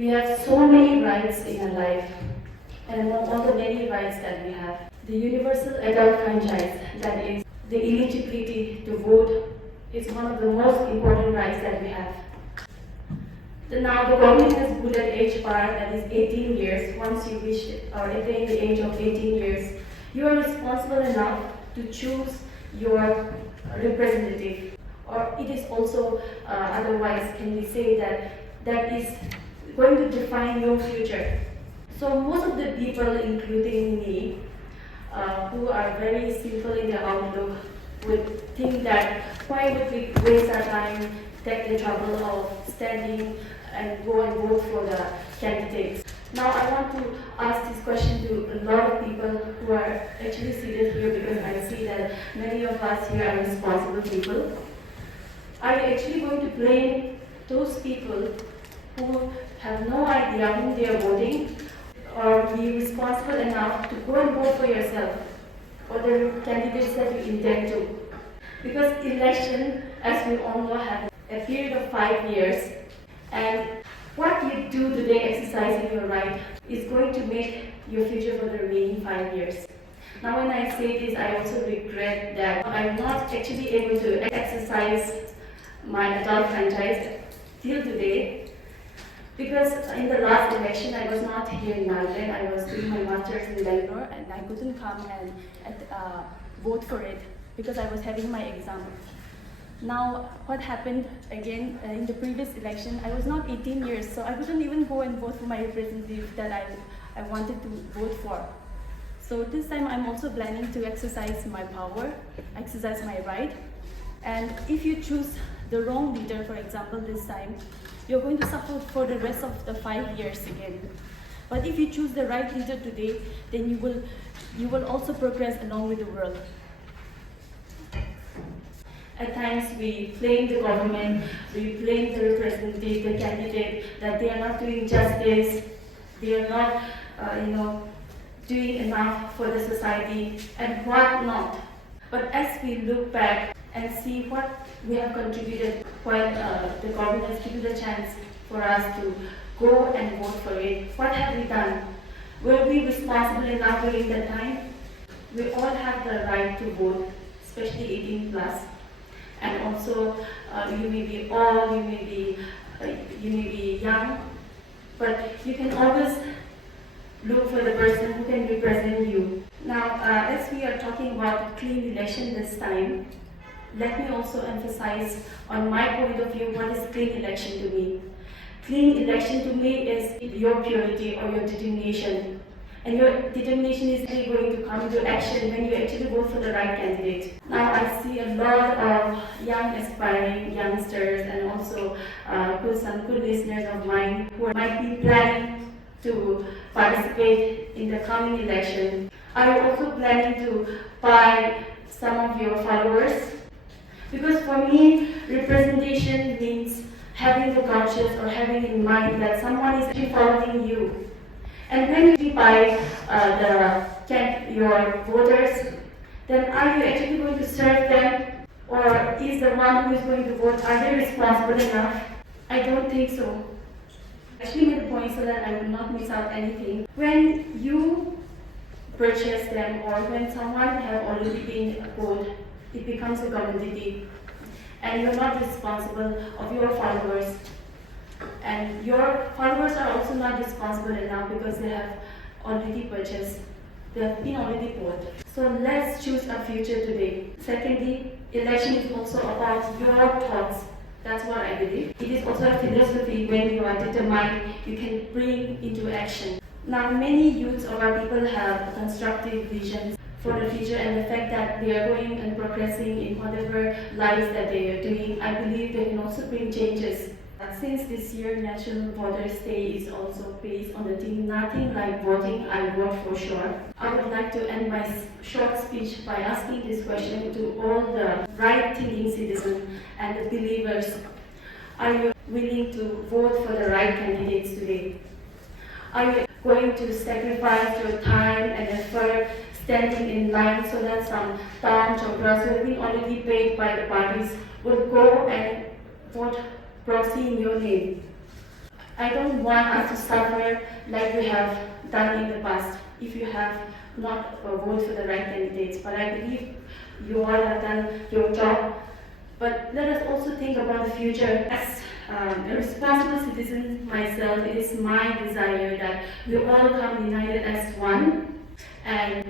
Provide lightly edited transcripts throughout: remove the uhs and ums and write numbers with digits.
We have so many rights in our life, and among all the many rights that we have, the universal adult franchise, that is, the eligibility to vote, is one of the most important rights that we have. Now, the government has put an age bar that is 18 years. Once you reach or attain the age of 18 years, you are responsible enough to choose your representative. Or it is also, otherwise, can we say that that is going to define your future. So most of the people, including me, who are very simple in their outlook, would think that why would we waste our time, take the trouble of standing and go and vote for the candidates. Now I want to ask this question to a lot of people who are actually seated here, because I see that many of us here are responsible people. Are you actually going to blame those people who have no idea whom they are voting, or be responsible enough to go and vote for yourself or the candidates that you intend to? Because election, as we all know, have a period of 5 years, and what you do today exercising your right is going to make your future for the remaining 5 years. Now when I say this, I also regret that I'm not actually able to exercise my adult franchise till today, because in the last election I was not here in Nagaland. I was doing my master's in Bangalore, and I couldn't come and vote for it because I was having my exam. Now, what happened again in the previous election, I was not 18 years, so I couldn't even go and vote for my representative that I wanted to vote for. So this time I'm also planning to exercise my power, exercise my right. And if you choose the wrong leader, for example, this time, you're going to suffer for the rest of the 5 years again. But if you choose the right leader today, then you will also progress along with the world. At times we blame the government, we blame the representative, the candidate, that they are not doing justice, they are not, doing enough for the society, and what not. But as we look back and see what we have contributed, what the government has given the chance for us to go and vote for it, what have we done? Were we responsible enough during that time? We all have the right to vote, especially 18 plus. And also, you may be old, you may be young, but you can always look for the person who can represent you. Now, as we are talking about clean election this time, let me also emphasize on my point of view what is clean election to me. Clean election to me is your purity or your determination. And your determination is really going to come into action when you actually vote for the right candidate. Now I see a lot of young aspiring youngsters and also some good listeners of mine who might be planning to participate in the coming election. Are you also planning to buy some of your followers? Because for me, representation means having the conscience or having in mind that someone is actually following you. And when you buy your voters, then are you actually going to serve them? Or is the one who is going to vote, are they responsible enough? I don't think so. I actually made a point so that I will not miss out anything. When you purchase them or when someone have already been voted, it becomes a commodity. And you're not responsible of your followers. And your followers are also not responsible enough because they have already purchased, they have been already bought. So let's choose our future today. Secondly, election is also about your thoughts. That's what I believe. It is also a philosophy. When you are determined, you can bring into action. Now, many youths or our people have constructive visions for the future, and the fact that they are going and progressing in whatever lives that they are doing, I believe they can also bring changes. Since this year National Voters' Day is also based on the theme "Nothing like voting, I vote for sure," I would like to end my short speech by asking this question to all the right-thinking citizens and the believers. Are you willing to vote for the right candidates today? Are you going to sacrifice your time and effort standing in line so that some town chokras who have been already paid by the parties will go and vote proxy in your name? I don't want us to suffer like we have done in the past if you have not voted for the right candidates. But I believe you all have done your job. But let us also think about the future. As a responsible citizen myself, it is my desire that we all come united as one and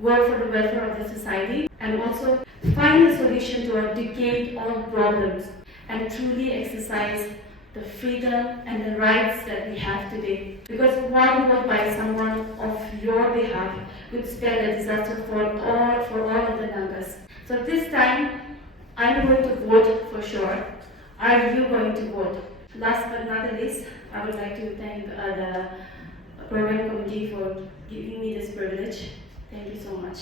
work for the welfare of the society, and also find a solution to our decade-old problems and truly exercise the freedom and the rights that we have today. Because one vote by someone of your behalf could spare the disaster for all of the Nangas. So this time, I'm going to vote for sure. Are you going to vote? Last but not the least, I would like to thank the program committee for giving me this privilege. Thank you so much.